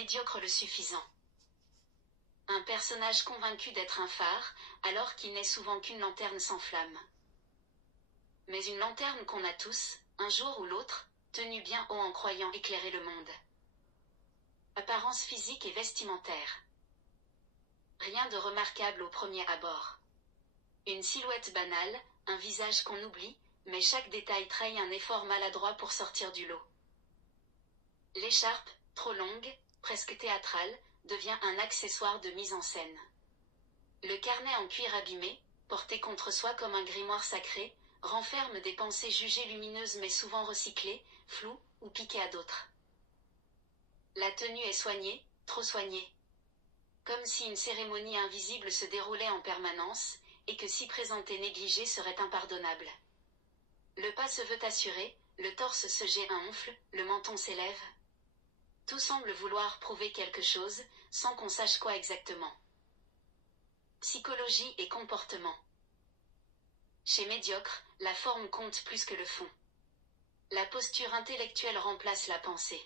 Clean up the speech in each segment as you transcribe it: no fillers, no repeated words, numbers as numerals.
Médiocre le suffisant. Un personnage convaincu d'être un phare, alors qu'il n'est souvent qu'une lanterne sans flamme. Mais une lanterne qu'on a tous, un jour ou l'autre, tenue bien haut en croyant éclairer le monde. Apparence physique et vestimentaire. Rien de remarquable au premier abord. Une silhouette banale, un visage qu'on oublie, mais chaque détail trahit un effort maladroit pour sortir du lot. L'écharpe, trop longue, presque théâtrale, devient un accessoire de mise en scène. Le carnet en cuir abîmé, porté contre soi comme un grimoire sacré, renferme des pensées jugées lumineuses mais souvent recyclées, floues ou piquées à d'autres. La tenue est soignée, trop soignée. Comme si une cérémonie invisible se déroulait en permanence, et que s'y présenter négligé serait impardonnable. Le pas se veut assuré, le torse se gonfle, le menton s'élève. Tout semble vouloir prouver quelque chose, sans qu'on sache quoi exactement. Psychologie et comportement. Chez Médiocre, la forme compte plus que le fond. La posture intellectuelle remplace la pensée.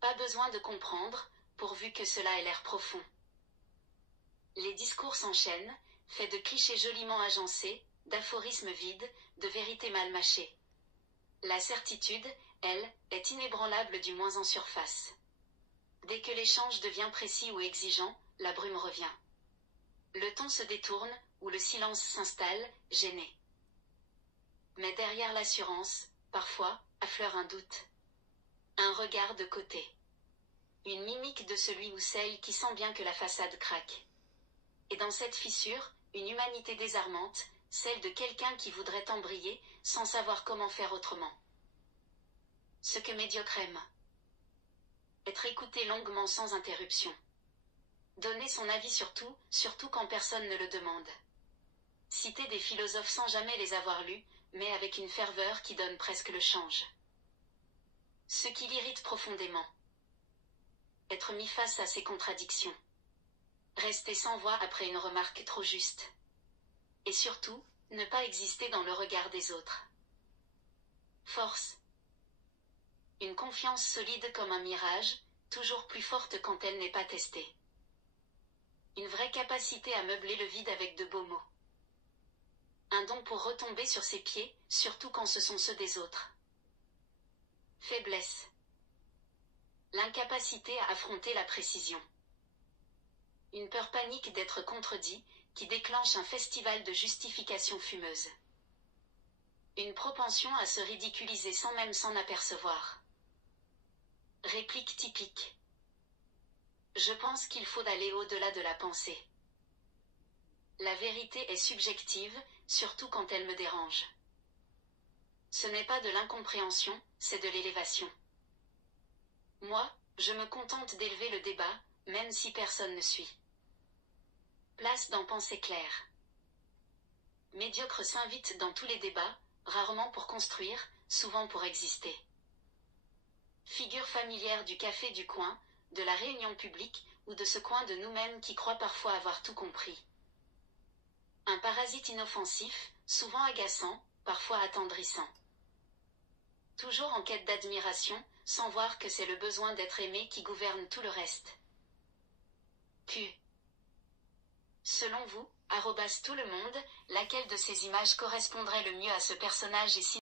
Pas besoin de comprendre, pourvu que cela ait l'air profond. Les discours s'enchaînent, faits de clichés joliment agencés, d'aphorismes vides, de vérités mal mâchées. La certitude, elle, est inébranlable du moins en surface. Dès que l'échange devient précis ou exigeant, la brume revient. Le ton se détourne, ou le silence s'installe, gêné. Mais derrière l'assurance, parfois, affleure un doute. Un regard de côté. Une mimique de celui ou celle qui sent bien que la façade craque. Et dans cette fissure, une humanité désarmante, celle de quelqu'un qui voudrait embrayer, sans savoir comment faire autrement. Ce que Médiocre aime. Être écouté longuement sans interruption. Donner son avis sur tout, surtout quand personne ne le demande. Citer des philosophes sans jamais les avoir lus, mais avec une ferveur qui donne presque le change. Ce qui l'irrite profondément. Être mis face à ses contradictions. Rester sans voix après une remarque trop juste. Et surtout, ne pas exister dans le regard des autres. Force. Une confiance solide comme un mirage, toujours plus forte quand elle n'est pas testée. Une vraie capacité à meubler le vide avec de beaux mots. Un don pour retomber sur ses pieds, surtout quand ce sont ceux des autres. Faiblesse. L'incapacité à affronter la précision. Une peur panique d'être contredit, qui déclenche un festival de justifications fumeuses. Une propension à se ridiculiser sans même s'en apercevoir. Réplique typique. Je pense qu'il faut aller au-delà de la pensée. La vérité est subjective, surtout quand elle me dérange. Ce n'est pas de l'incompréhension, c'est de l'élévation. Moi, je me contente d'élever le débat, même si personne ne suit. Place d'en penser clair. Médiocre s'invite dans tous les débats, rarement pour construire, souvent pour exister. Figure familière du café du coin, de la réunion publique, ou de ce coin de nous-mêmes qui croit parfois avoir tout compris. Un parasite inoffensif, souvent agaçant, parfois attendrissant. Toujours en quête d'admiration, sans voir que c'est le besoin d'être aimé qui gouverne tout le reste. Q. Selon vous, @tout le monde, laquelle de ces images correspondrait le mieux à ce personnage et